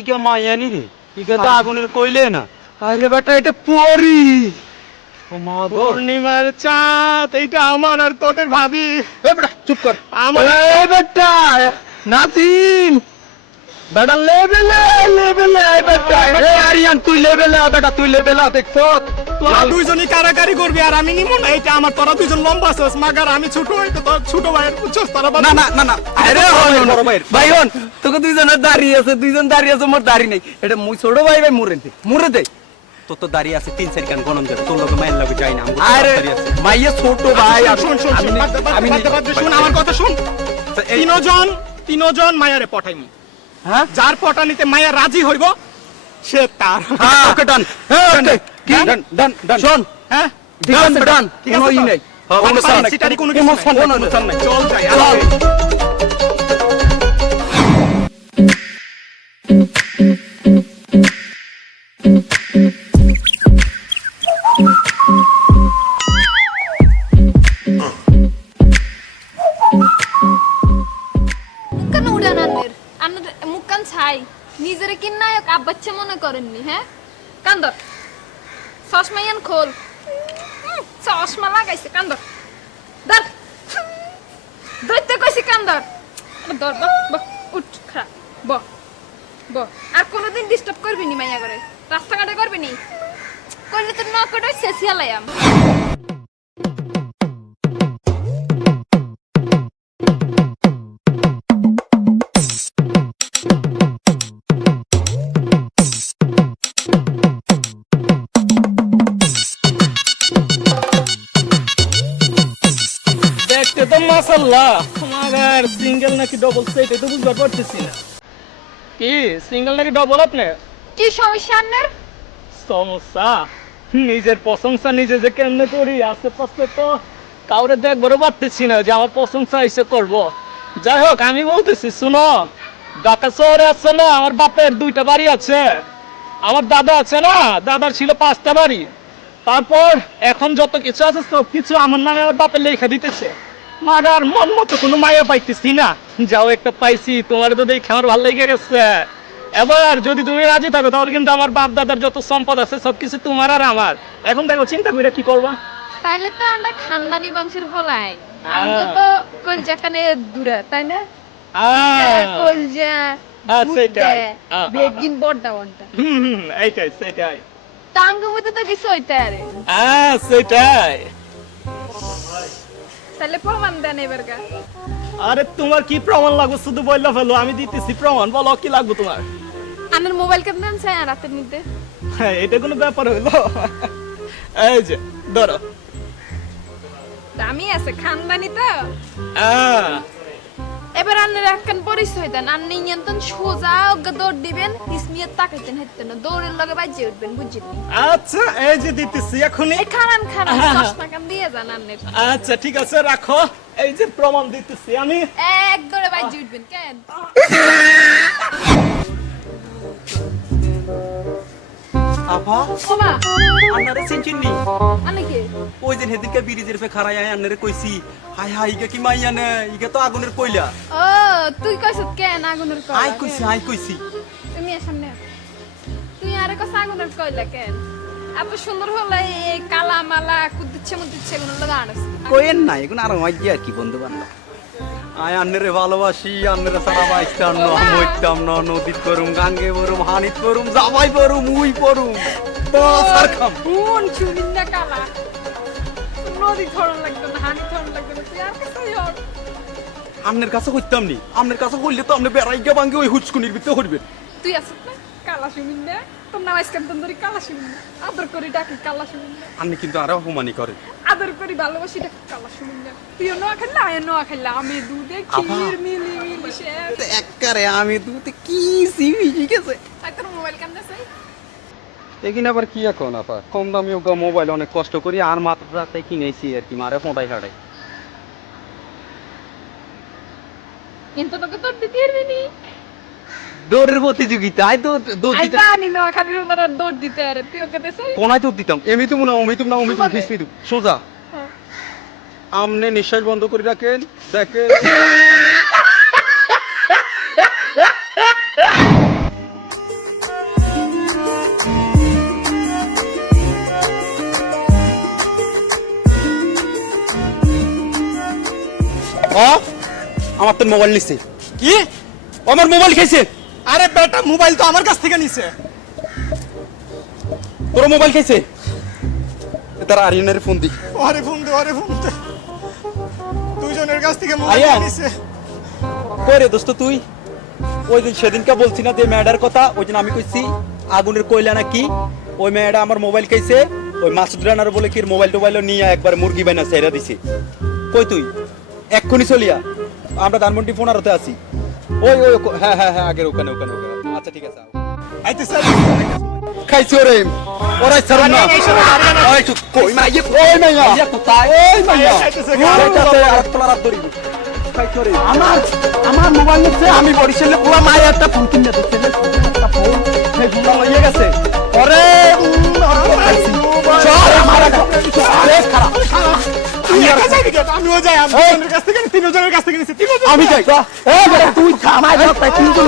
ইকা মায়ানি রে ইকা তো আগুনের কইলে না আরে বেটা এটা পরি ও মা গো পূর্ণিমার চাঁদ এইটা আমার আর তোদের ভাবি এ বেটা চুপ কর আমার এ বেটা নাসিম বেটা লেভেলে বেটা এ আরিয়ান তুই লেভেলে বেটা তুই লেভেলে দেখছো তোরা দুইজনই কারাকারি করবি আর আমি নিমু না এইটা আমার তোরা দুইজন লম্বা আছিস মাগার আমি ছোট হই তো তোর ছোট ভাইয়ের বুঝছস তোরা না না না না আরে হন বড় ভাই ভাই হন তোকে দুইজনের দাঁড়িয়ে আছে দুইজন দাঁড়িয়ে আছে মোর দাঁড়ি নাই এটা মুই ছোট ভাই ভাই মুরে দে তোর তো দাঁড়িয়ে আছে 3-4 কান গণন ধরে তোর লোকে মাইল লাগে যাই না আমি আরে দাঁড়িয়ে আছে মাইয়া ছোট ভাই শুন শুন শুন আমি শুন আমার কথা শুন তিনজন মায়ারে পঠাইমু হ্যাঁ যার পটানিতে মায়া রাজি হইব সে তার ওকে ডান ওকে কি ডান ডান ডান শোন হ্যাঁ ডান ডান ঠিক আছে কোনো ই তো? নাই কোনো সিটারি কোনো কিছু নাই। চল যাই চল। মুক্কান উড়ান আন্নের মুক্কান ছাই নিজের কি নায়ক আব্বাচ্চা মনে করেননি হ্যাঁ কান্দর চশমাইয়ান খোল চশমা লাগাইছে কান্দর ধর ধরতে কইছি কান্দর ধর উঠ খা ব ব আর কোনোদিন ডিস্টার্ব করবি নি মাইয়া করে রাস্তাঘাটে করবি নি করলে তো না করে শেষিয়ালাম দেখতে তো মাশাআল্লাহ আমার সিঙ্গেল নাকি ডাবল সেট এটা বুঝতে পারতেছি না কি সিঙ্গেল নাকি ডাবল আপনি কি সমস্যা আন্নের সমস্যা নিজের প্রশংসা নিজে যে কেমনে করি আশেপাশে তো কাউরে দেখবারও পারতেছি না যে আমার প্রশংসা এসে করব যাই হোক আমি বলতেছি শুনো ঢাকা শহরে আছে না আমার বাপের 2টা বাড়ি আছে আমার দাদা আছে না দাদার ছিল 5টা বাড়ি তারপর এখন যত কিছু আছে সব কিছু আমার নামে আমার বাপের লেখা দিতেছে মাগার মন মতো কোনো মায়া পাইতেছি না যাও একটা পাইছি তোমার তো দেখে আমার ভালো লেগে গেছে এবার যদি তুমি রাজি থাকো তাহলে কিন্তু আমার বাপ দাদার যত সম্পদ আছে সবকিছু তোমার আর আমার এখন দেখো চিন্তা করে কি করবা তাহলে তো আমরা খানদানি বংশের হলাই আমরা তো কলজাখানে দূরে তাই না কলজা সেটাই বেগিন বড়টা বড়টা এইটাই সেটাই টাঙ্গ মধ্যে তো কিছু হইতে আরে সেটাই তাহলে প্রমাণ দেন এবার গা আরে তোমার কি প্রমাণ লাগবে শুধু বললা ফেলো আমি দিতেছি প্রমাণ বলো কি লাগবে তোমার আমার মোবাইল কেমন দেন চাই রাতের মধ্যে হ্যাঁ এটা কোনো ব্যাপার হইলো এই যে ধরো দামি আছে খানদানি তো আহ, এবার আন্নের একখান পরিচয় দেন আন্নি নিয়ন্ত্রণ সোজা ওকে দৌড় দিবেন ইসমিয়ে তাকাইতেন হেতেন না দৌড়ের লগে বাজে উঠবেন বুঝছেন আচ্ছা এই যে দিতেছি এখনই এই খানান চশমা কান দিয়ে যান আন্নের আচ্ছা ঠিক আছে রাখো এই যে প্রমাণ দিতেছি আমি এক দৌড়ে বাজে উঠবেন কেন আপা ওমা আন্নারে চিনচিনি আনে কে ওই যে হেদিকে ব্রিজের পে খাড়াই আয় আন্নারে কইছি হাই হাই ইগা কি মাইয়া নে ইগা তো আগুনের কইলা ও তুই কইছত কেন আগুনের কয়লা আই কইছি তুমি এর সামনে তুই আরে কস আগুনের কয়লা কেন এত সুন্দর হলো এই কালা মালা কুদিচ্ছে মুদিচ্ছে এগুলো লাগা আনস কইেন না এখন আর মাইজি আর কি বন্ধু বান্ধব আয় আন্নারে ভালোবাসি আন্নারে সারা বাইস্তাম না মইতাম না নদীত করুম গাঙ্গে বরুম হানিত করুম জামাই পরুম উই পরুম তো সারখাম কোন চুলিন্দা কালা নদী ধরন লাগবে না হানি ধরন লাগবে না তুই আর কাছে হর আমনের কাছে কইতাম নি আমনের কাছে কইলে তো আমনে বেড়াইগা ভাঙ্গে ওই হুচকুনির ভিতরে হইবেন তুই আসত না কালা শুনিন্দা তোর নাম আজকাল তন্দুরি কালা শুনিন্দা আদর করে ডাকি কালা শুনিন্দা আপনি কিন্তু আরো অপমানি করেন আদর করি ভালোবাসি ডাকি কালা শুনিন্দা তুইও নোয়া খাইলা আয় নোয়া খাইলা আমি দুধে ক্ষীর মিলি মিলি সে এককারে আমি দুতে কি সিবি ঠিক আছে তাই তোর মোবাইল কেমন আছে এখানে আবার কি এখন আপা কম দামি ওগা মোবাইল অনেক কষ্ট করি আর মাত্র রাতে কিনেছি আর কি মারে ফোঁটাই হাড়াই কিন্তু তোকে তোর দিতে পারবি নি দৌড়ের প্রতিযোগিতা আই তো দৌড় আই দিতে জানি না খালি ওনারা দৌড় দিতে আরে তুই ওকে দেছে কোনায় দৌড় দিতাম এমনিতে মনে অমিতুম না অমিতুম ফিসমিতু সোজা আমনে নিঃশ্বাস বন্ধ করে রাখেন দেখেন আমার তোর মোবাইল নিছে কি আমার মোবাইল খাইছে আরে বেটা মোবাইল তো আমার কাছ থেকে নিছে তোর মোবাইল খাইছে তার আরিয়ানের ফোন দি আরে ফোন দে দুইজনের কাছ থেকে আরিয়ান কই রে দোস্ত তুই ওই দিন সেদিনকে বলছি না যে মেয়েটার কথা ওই দিন আমি কইছি আগুনের কইলা না কি ওই মেয়েটা আমার মোবাইল খাইছে ওই মাসুদ রানার বলে কি মোবাইল টোবাইল নিয়ে একবার মুরগি বানা সেরা দিছে কই তুই এক্ষুনি চলিয়া আমরা ধানমন্ডি 15 আছি ওই ওই হ্যাঁ হ্যাঁ হ্যাঁ আগের ওখানে আচ্ছা ঠিক আছে আইতে স্যার খাইছো রে ওরাই ছাড় না ওই তুই কই মাইয়ে কই মাইয়া ইয়া কোথায় ওই মাইয়া ওইটাতে আর তোলা রাত ধরি খাইছো রে আমার মোবাইল নিতে আমি বরিশালে পুরো মায়ের একটা ফোন কিনে দিতে একটা ফোন সেই ফোনটা লইয়ে গেছে ওরে চল আমার আরে খারাপ আমিও যাই আমি তিনজনের কাছ থেকে নিছি আমি যাই তুই থামাই তিনজন